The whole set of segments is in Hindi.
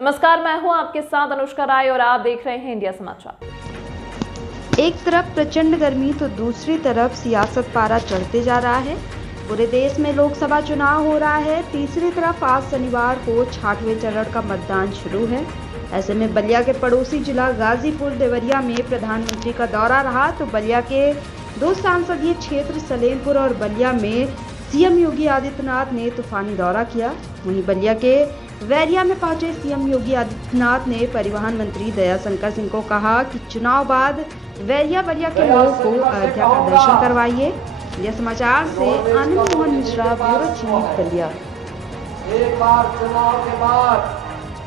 नमस्कार, मैं हूं आपके साथ अनुष्का राय और आप देख रहे हैं इंडिया समाचार। एक तरफ प्रचंड गर्मी तो दूसरी तरफ सियासत पारा चढ़ते जा रहा है। पूरे देश में लोकसभा चुनाव हो रहा है। तीसरी तरफ आज शनिवार को 6वें चरण का मतदान शुरू है। ऐसे में बलिया के पड़ोसी जिला गाजीपुर देवरिया में प्रधानमंत्री का दौरा रहा तो बलिया के दो संसदीय क्षेत्र सलेमपुर और बलिया में सीएम योगी आदित्यनाथ ने तूफानी दौरा किया। वहीं बलिया के वैरिया में पहुंचे सीएम योगी आदित्यनाथ ने परिवहन मंत्री दयाशंकर सिंह को कहा कि चुनाव बाद वैरिया बलिया के लोगों को अयोध्या का दर्शन करवाइए। यह समाचार से आनंद मोहन मिश्रा, ब्यूरो चीफ, बलिया। एक बार चुनाव के बाद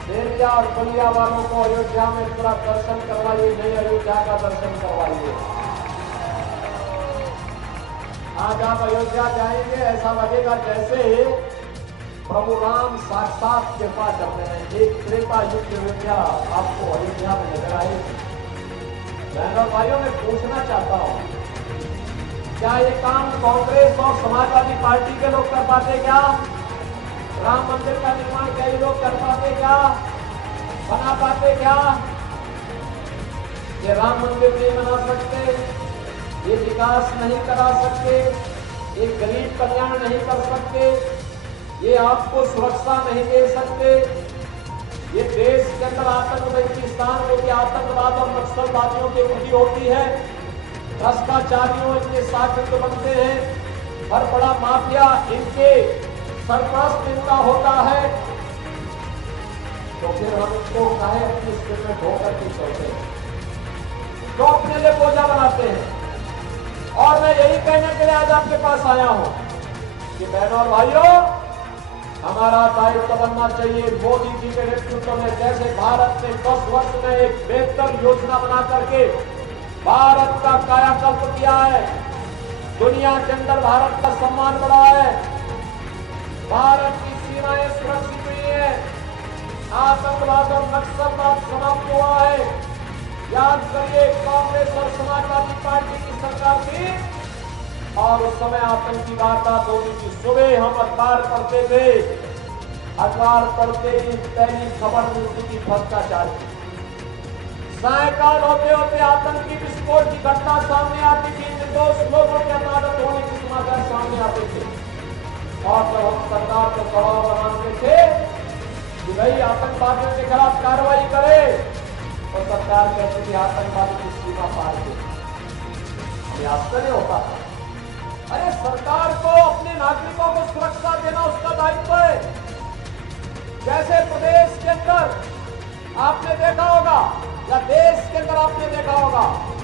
वैरिया और बलिया वालों को अयोध्या में पूरा दर्शन करवाइए, नई अयोध्या का दर्शन करवाइए। आज आप अयोध्या जाएंगे, ऐसा लगेगा जैसे प्रभु राम साक्षात कृपा कर रहे हैं। एक त्रेता युग अयोध्या आपको अयोध्या में नजर आए। बहनों भाइयों, मैं पूछना चाहता हूं, क्या ये काम कांग्रेस और समाजवादी पार्टी के लोग कर पाते क्या? राम मंदिर का निर्माण कई लोग कर पाते क्या? बना पाते क्या? ये राम मंदिर नहीं बना सकते, ये विकास नहीं करा सकते, ये गरीब कल्याण नहीं कर सकते, ये आपको सुरक्षा नहीं दे सकते। ये देश के अंदर आतंकवादी स्थान जो कि आतंकवाद और नक्सलवादियों की वृद्धि होती है, भ्रष्टाचारियों इनके साथ बनते हैं, हर बड़ा माफिया इनके सरपरस्त इनका होता है, तो फिर हम इसको काहे अपनी स्थिति में धोकर के चलते हैं, तो अपने लिए बोझा बनाते हैं। और मैं यही कहने के लिए आज आपके पास आया हूं कि बहनों और भाइयों, हमारा दायित्व बनना चाहिए मोदी जी के नेतृत्व में। जैसे भारत ने 10 वर्ष में एक बेहतर योजना बना करके भारत का कायाकल्प किया है, दुनिया के अंदर भारत का सम्मान बढ़ा है, भारत की सीमाएं सुरक्षित हुई है, आतंकवाद और नक्सलवाद समाप्त हुआ है। याद करिए, कांग्रेस और समाजवादी पार्टी की सरकार थी और उस समय आतंकी वारदात होती थी। सुबह हम अखबार पढ़ते थे, अखबार पढ़ते ही पहली खबर मिलती थी भ्रष्टाचार की। सायकाल होते होते आतंकी विस्फोट की घटना सामने आती थी, निर्दोष लोगों के हताहत होने के समाचार सामने आते थे। और जब हम सरकार को दबाव बनाते थे कि भाई आतंकवादियों के खिलाफ कार्रवाई करे, तो सरकार कहती थी आतंकवादी की सीमा पार दे। आश्चर्य होता था। अरे सरकार को अपने नागरिकों को सुरक्षा देना उसका दायित्व है। जैसे प्रदेश के अंदर आपने देखा होगा या देश के अंदर आपने देखा होगा,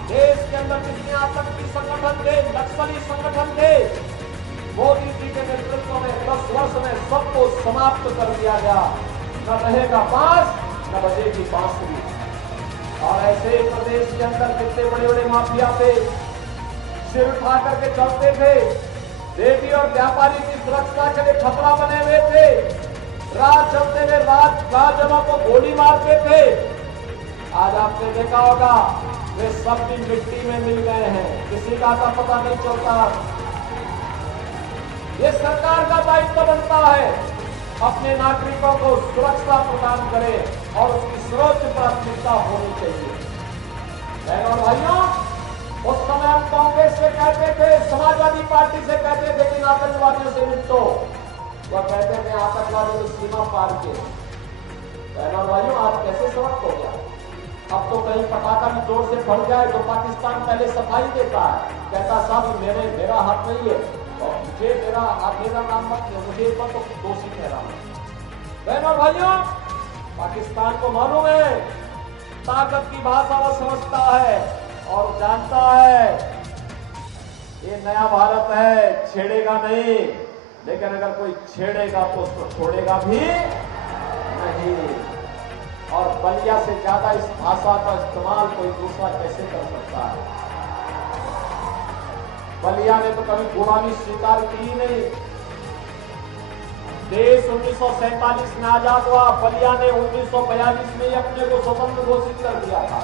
देश के अंदर जितने आतंकी संगठन थे, नक्सली संगठन थे, मोदी जी के नेतृत्व में 10 वर्ष में सबको समाप्त कर दिया गया। न रहेगा बांस, न बजेगी बांसुरी। और ऐसे ही प्रदेश के अंदर कितने बड़े बड़े माफिया थे, सिर उठा करके चलते थे, रेडी और व्यापारी की सुरक्षा के लिए खतरा बने हुए थे, रात चलते हुए राजजनों को गोली मारते थे। आज आपने देखा होगा वे सब भी मिट्टी में मिल गए हैं, किसी का पता नहीं चलता। ये सरकार का दायित्व बनता है अपने नागरिकों को सुरक्षा प्रदान करे और उसकी सर्वोच्च प्राथमिकता होनी चाहिए। बहनों और भाइयों, उस समय हम कांग्रेस से कहते थे, समाजवादी पार्टी से कहते थे कि आतंकवादियों से निपटो, वह कहते थे आतंकवादियों की सीमा पार के। बहनों और भाइयों, आज कैसे समाप्त हो गया? अब तो कहीं पटाखा भी जोर से फट जाए तो पाकिस्तान पहले सफाई देता है, कहता साहब मेरा हाथ नहीं है और मुझे मेरा नाम मत, मुझे पर तो दोषी ठहरा। बहनों और भाइयों, पाकिस्तान को मालूम है ताकत की भाषा वो समझता है और जानता है ये नया भारत है, छेड़ेगा नहीं, लेकिन अगर कोई छेड़ेगा तो उसको छोड़ेगा भी नहीं। और बलिया से ज्यादा इस भाषा का इस्तेमाल कोई दूसरा कैसे कर सकता है? बलिया ने तो कभी गुलामी स्वीकार की ही नहीं। देश 1947 में आजाद हुआ, बलिया ने 1942 में ही अपने को स्वतंत्र घोषित कर दिया था।